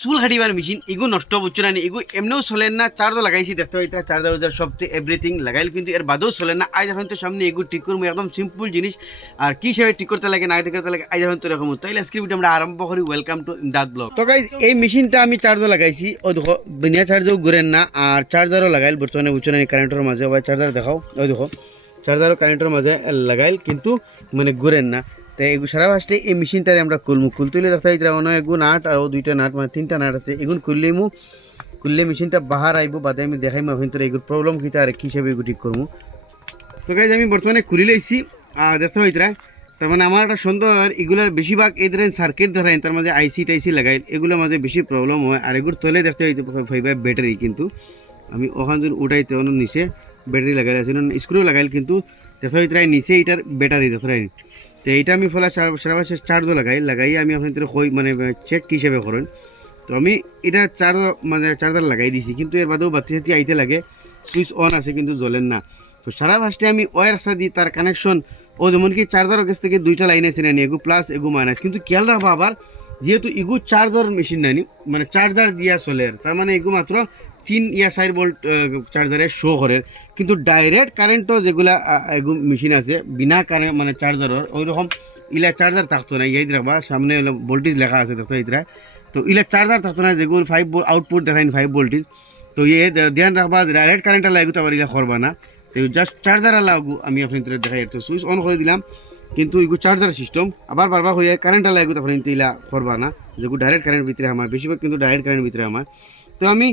সুলহাটিবার machine এগু নষ্ট বুঝছো না এগু এমনিও চলে না চার্জও লাগাইছি দেখতে পাই চার্জার সবচেয়ে এভরিথিং লাগাইল কিন্তু এর বাদেও চলে না আজ এখন তো সামনে এগু ঠিক করবো একদম সিম্পল জিনিস আর কি হিসাবে ঠিক করতে লাগে না ঠিক করতে লাগে আজ এখন তো এরকম তাইলে আজকে ভিডিও আমরা আরম্ভ করি ওয়েলকাম টু ইমদাদ ব্লগ। তো গাইজ এই মেশিনটা আমি চার্জও লাগাইছি ও দেখো বিনা চার্জও ঘুরেন না আর চার্জারও লাগাইল বর্তমানে বুঝছো না কারেন্টের মাঝে ওই চার্জার দেখাও ওই দেখো চার্জারও কারেন্টের মাঝে লাগাইল কিন্তু মানে ঘুরেন না। তো এগু সারা ফার্স্টে এই মেশিনটারে আমরা খুলমু খুলতুলে দেখতে পাই অনেক এগু নাট আর দুইটা নাট মানে তিনটা নাট আছে এগুন খুললে মেশিনটা বাহার আইব বাদে আমি দেখাইমু ভিতরে এগুর প্রবলেম কিতা আর কি হিসাবে এগু ঠিক করবো। তো গাইজ আমি বর্তমানে খুলি লইছি আর দেখতে হইতরা তার মানে আমার একটা সুন্দর এগুলার বেশিরভাগ এই ধরেন সার্কিট ধরেন তার মাঝে আইসি টাইসি লাগাই এগুলোর মাঝে বেশি প্রবলেম হয় আর এগুলো তলে দেখতে হইতে ভাইবা ব্যাটারি কিন্তু আমি ওখান যদি উঠাইতে অন্য নিচে ব্যাটারি লাগাই আছে স্ক্রু লাগাইল কিন্তু দেখতে হইতরা নিচে এটার ব্যাটারি দেখতে তো এইটা আমি ফলা সারা চার্জও লাগাই আমি আপনাদের কই মানে চেক হিসেবে করেন। তো আমি এটা চার্জার লাগাই দিছি কিন্তু এর বাদেও বাতি সাতি আইতে লাগে সুইচ অন আছে কিন্তু জ্বলেন না। তো সারা ফার্স্টে আমি ওয়ার আসা দিই তার কানেকশন ও যেমন কি চার্জারের কাছ থেকে দুইটা লাইন আছে না এগু প্লাস এগু মাইনাস কিন্তু খেয়াল রাখবো আবার যেহেতু এগু চার্জার মেশিন নানি মানে চার্জার দিয়া চলে তার মানে এগু মাত্র 3 ভোল্ট চার্জারে শো করে কিন্তু ডাইরেক্ট কারেন্টও যেগুলা এগু মেশিন আছে বিনা কারেন্ট মানে চার্জারের ওই রকম ইলা চার্জার থাকতো না ইয়াই রাখবা সামনে ভোল্টেজ লেখা আছে দেখো ইতরা তো ইলা চার্জার থাকতো না যেগুলো 5 আউটপুট দেখাইন 5 ভোল্টেজ তো ইয়ে ধ্যান রাখবা ডাইরেক্ট কারেন্ট লাগু তো আবার ইলা করবা না তো জাস্ট চার্জার লাগু আমি আপনাদের দেখাই তো সুইচ অন করে দিলাম কিন্তু এগু চার্জার সিস্টেম আবার বারবার হয়ে কারেন্ট লাগু তো আপনাদের ইলা করবা না যেগুলো ডাইরেক্ট কারেন্ট ভিতরে আমার বেশিরভাগ কিন্তু ডাইরেক্ট কারেন্ট ভিতরে আমার। তো আমি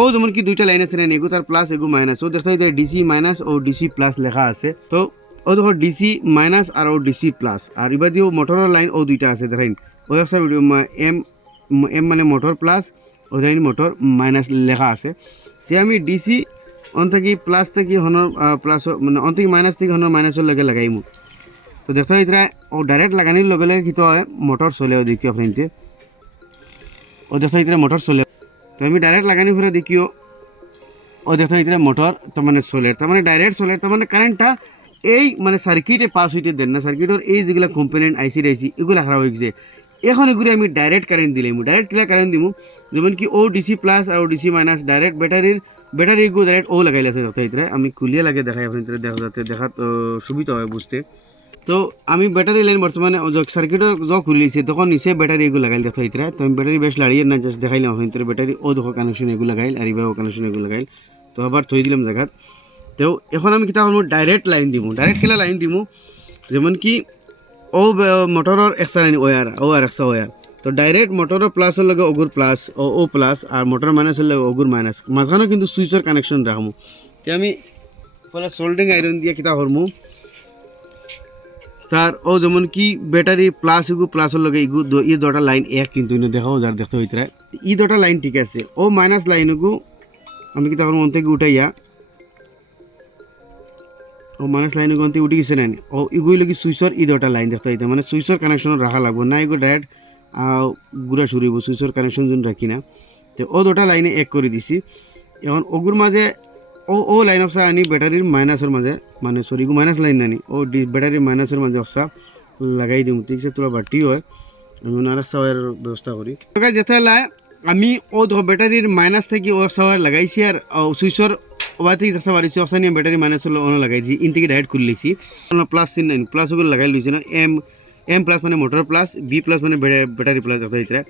ও যেমন কি দুইটা লাইন আছে না এগু তার প্লাস এগু মাইনাস ও দেখতে হইতে ডিসি মাইনাস ও ডিসি প্লাস লেখা আছে তো ও দেখো ডিসি মাইনাস আর ও ডিসি প্লাস আর এবার দিও মোটরের লাইন ও দুইটা আছে দেখেন ও একটা ভিডিও এম এম মানে মোটর প্লাস ও লাইন মোটর মাইনাস লেখা আছে। তো আমি ডিসি অন থেকে প্লাস থেকে হনর প্লাস মানে অন থেকে মাইনাস থেকে হনর মাইনাসের লগে লাগাইমু। তো দেখো এটা ও ডাইরেক্ট লাগানির লগে লগে কিন্তু হয় মোটর চলে ও দেখিও আপনাদের ও দেখো এটা মোটর চলে তো আমি ডাইরেক্ট লাগানি করে দেখিও ও দেখো এটা মোটর তার মানে সোলার তার মানে ডাইরেক্ট সোলার তার মানে কারেন্টটা এই মানে সার্কিটে পাস হইতে দেন না সার্কিটের এই যেগুলো কম্পোনেন্ট আইসি টাইসি এগুলো খারাপ হয়ে গেছে এখন এগুলো আমি ডাইরেক্ট কারেন্ট দিলাম ডাইরেক্ট কিলা কারেন্ট দিব যেমন কি ও ডিসি প্লাস আর ও ডিসি মাইনাস ডাইরেক্ট ব্যাটারিগুলো ডাইরেক্ট ও লাগাইলে আছে দেখো এটা আমি খুলিয়ে লাগে দেখাই আপনাদের দেখা যাতে দেখা সুবিধা হয় বুঝতে। তো আমি ব্যাটারি লাইন বর্তমানে সার্কিটের যখন খুলিয়েছি তখন নিচে ব্যাটারি এগুলো লাগাইল দেখো এটা তো আমি ব্যাটারি বেশ লাড়িয়ে না জাস্ট দেখাইলাম আপনাদের ব্যাটারি ও দেখো কানেকশন এগুলো লাগাইল আর এবার কানেকশন এগুলো লাগাইল তো আবার থই দিলাম জায়গাত। তো এখন আমি কিতা করবো ডাইরেক্ট লাইন দিব ডাইরেক্ট খেলা লাইন দিব যেমন কি ও মোটরের এক্সট্রা লাইন ওয়ার ও আর এক্সট্রা ওয়ার তো ডাইরেক্ট মোটরের প্লাসের লগে ওগুর প্লাস ও প্লাস আর মোটর মাইনাসের লগে ওগুর মাইনাস মাঝখানেও কিন্তু সুইচের কানেকশন রাখবো। তো আমি পরে সোল্ডিং আয়রন দিয়ে কিতা করবো তার ও যেমন কি ব্যাটারি প্লাস এগু প্লাসের লগে ইগু ই দুটা লাইন এক কিন্তু দেখাও যার দেখতে হইতে ই দুটা লাইন ঠিক আছে ও মাইনাস লাইন এগু আমি কিতা করবো মন থেকে উঠাইয়া ও মাইনাস লাইন গন্তি উঠে গেছে না ও এগুলো কি সুইচর ই দুটা লাইন দেখতে হইতে মানে সুইচর কানেকশন রাখা লাগবো না এগুলো ডাইরেক্ট ঘুরা শুরু সুইচর কানেকশন যদি রাখি না তো ও দুটা লাইনে এক করে দিছি। এখন ওগুর মাঝে ও লাইন অবস্থা আনি ব্যাটারির মাইনাসের মাঝে মানে সরি এগু মাইনাস লাইন আনি ও ব্যাটারির মাইনাসের মাঝে অবস্থা লাগাই দিম ঠিক আছে তোরা বাটি হয় আমি আর সাওয়ার ব্যবস্থা করি যেতে আমি ও ব্যাটারির মাইনাস থেকে ও সাওয়ার লাগাইছি আর সুইচর ওবার থেকে দেখতে পারিছি অবস্থা নিয়ে ব্যাটারি মাইনাস অন্য লাগাইছি ইন থেকে ডাইরেক্ট খুলে লিছি প্লাস চিন নাই প্লাস ওগুলো লাগাই লইছি না এম প্লাস মানে মোটর প্লাস বি প্লাস মানে ব্যাটারি প্লাস দেখতে হইতে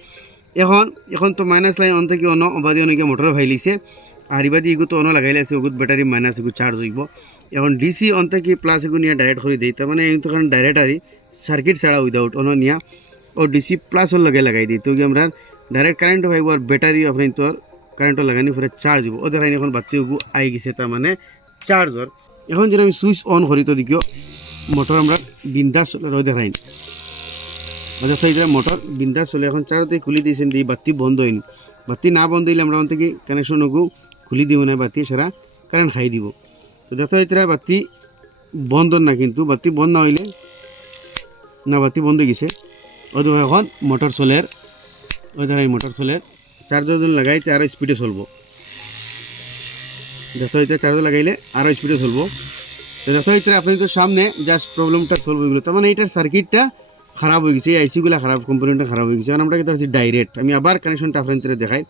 এখন তো মাইনাস লাইন অন থেকে অন্য অবাদি অনেকে মোটর ভাইলিছে আর ইবাদি এগু তো অন্য লাগাইলে আছে ওগুলো ব্যাটারি মাইনাস এগু চার্জ হইব এখন ডিসি অন থেকে প্লাস এগু নিয়ে ডাইরেক্ট করে দিই তার মানে কিন্তু কারণ ডাইরেক্ট আর সার্কিট ছাড়া উইদাউট অন্য নিয়ে ও ডিসি প্লাসের লগে লাগাই দিই তো আমরা ডাইরেক্ট কারেন্টও ভাইব আর ব্যাটারি আপনি তোর কারেন্টও লাগানি পরে চার্জ হইব ও দেখাইনি এখন বাতি ওগু আই গেছে তার মানে চার্জর এখন যদি আমি সুইচ অন করি তো দেখিও মোটর আমরা বিন্দাস চলে দেখাইন দেখো এটা মোটর বিন্দাস চলে এখন চার্জতে খুলি দিয়েছেন দিয়ে বাতি বন্ধ হয়নি বাতি না বন্ধ হইলে আমরা থেকে কানেকশন ওগু খুলি দিব না বাতি সারা কারেন্ট খাই দিব। তো দেখো এটা বাতি বন্ধ না কিন্তু বাতি বন্ধ না হইলে না বাতি বন্ধ হয়ে গেছে ও দেখো এখন মোটর চলের ওই ধর মোটর চলের চার্জার যদি লাগাইতে আরও স্পিডে চলবো দেখো এটা চার্জার লাগাইলে আরও স্পিডে চলবো। তো দেখো এটা আপনি তো সামনে জাস্ট প্রবলেমটা চলবো এগুলো তার মানে এইটার সার্কিটটা খারাপ হয়ে গেছে, এই আইসিগুলো খারাপ, কম্পোনেন্টটা খারাপ হয়ে গেছে। কারণ আমরা কিন্তু হচ্ছে ডাইরেক্ট, আমি আবার কানেকশনটা আপনাদের দেখাই।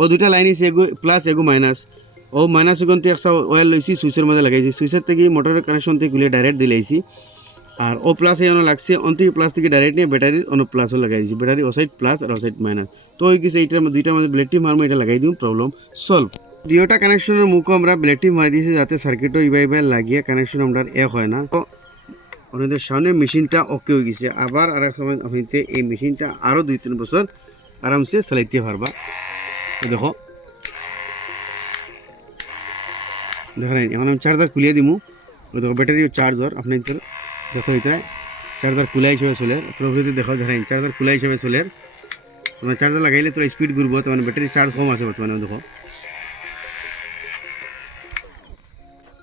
ও দুইটা লাইন আছে, এগু প্লাস এগু মাইনাস। ও মাইনাস কিন্তু একটা ওয়েল লইছি, সুইচের মধ্যে লাগাইছি, সুইচের থেকে মোটরের কানেকশন থেকে খুলে ডাইরেক্ট দিলাইছি। আর ও প্লাস এই লাগছে, অন্তিম প্লাস থেকে ডাইরেক্ট নিয়ে ব্যাটারির অন্য প্লাসও লাগাই দিয়েছি, ব্যাটারি ও সাইড প্লাস আর ও সাইড মাইনাস। তো ওই কিছু এইটার দুইটার মধ্যে ব্লেড টিপ মারবো, এটা লাগাই দিই, প্রবলেম সলভ। দুইটা কানেকশনের মুখও আমরা ব্লেড টিপ মারি দিয়েছি, যাতে সার্কিটও ইবাই লাগিয়ে কানেকশন আমরা এক হয় না। তো আপনাদের সামনে মেশিনটা ওকে হয়ে গেছে। আবার আর এক সময় আপনাদের এই মেশিনটা আরও 2-3 বছর আরামসে চালাইতে পারবা। তো দেখো দেখেন, এখন আমি চার্জার খুলিয়ে দিমু। দেখো ব্যাটারি চার্জার আপনাদের দেখো, এটা চার্জার খোলা হিসেবে চলে, প্রকৃতি দেখো ধরেন চার্জার খোলা হিসেবে চলে। তোমার চার্জার লাগাইলে তোর স্পিড ঘুরবো, তোমার ব্যাটারি চার্জ কম আছে বর্তমানে। দেখো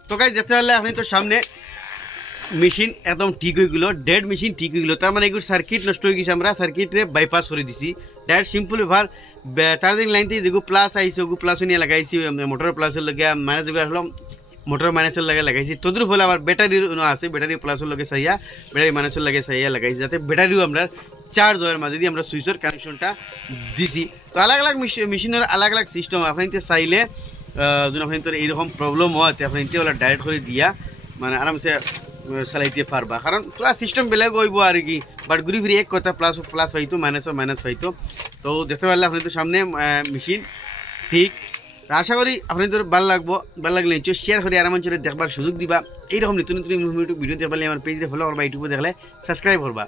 তো গাইস, যেতে হলে আপনি তো সামনে মেশিন একদম ঠিক হয়ে গেলো, ডেড মেশিন ঠিক হয়ে গেলো। তার মানে এগুলো সার্কিট নষ্ট হয়ে গেছে, আমরা সার্কিটে বাইপাস করে দিছি। ডাইরেক্ট সিম্পল ব্যাপার, চার্জিং লাইনতে যেগুলো প্লাস আইসি ওগুলো প্লাস নিয়ে লাগাইছি, মোটরের প্লাসের লগে মাইনাস যেগুলো আসলো মোটর মাইনাসের লাগে লাগাইছি। তদ্রুপ হলে আবার ব্যাটারির আছে, ব্যাটারি প্লাসের লগে চাইয়া ব্যাটারি মাইনাসের লাগে চাইয়া লাগাইছি, যাতে ব্যাটারিও আমরা চার্জ হওয়ার মাঝে দিয়ে আমরা সুইচের কানেকশনটা দিছি। তো আলাগ আলাগ মেশিনের আলাগ আলাগ সিস্টেম, আপনি চাইলে যদি আপনি তোর এইরকম প্রবলেম হয়, আপনি ওলা ডাইরেক্ট করে দিয়া মানে আরামসে চালাইতে পারবা। কারণ পুরা সিস্টেম বেলেগ হইব আর কি, বাট ঘুরি ফিরি এক কথা, প্লাস প্লাস হইতো, মাইনাস হইতো। তো দেখতে পারলে আপনি তো সামনে মেশিন ঠিক। আশা করি আপনাদের ভালো লাগলে নিশ্চয় শেয়ার করে আর অঞ্চলে দেখবার সুযোগ দিবা। এইরকম নিত্য নতুন ভিডিও দেখতে পারলে আমার পেজে ফলো করবা, ইউটিউবে দেখলে সাবস্ক্রাইব করবা।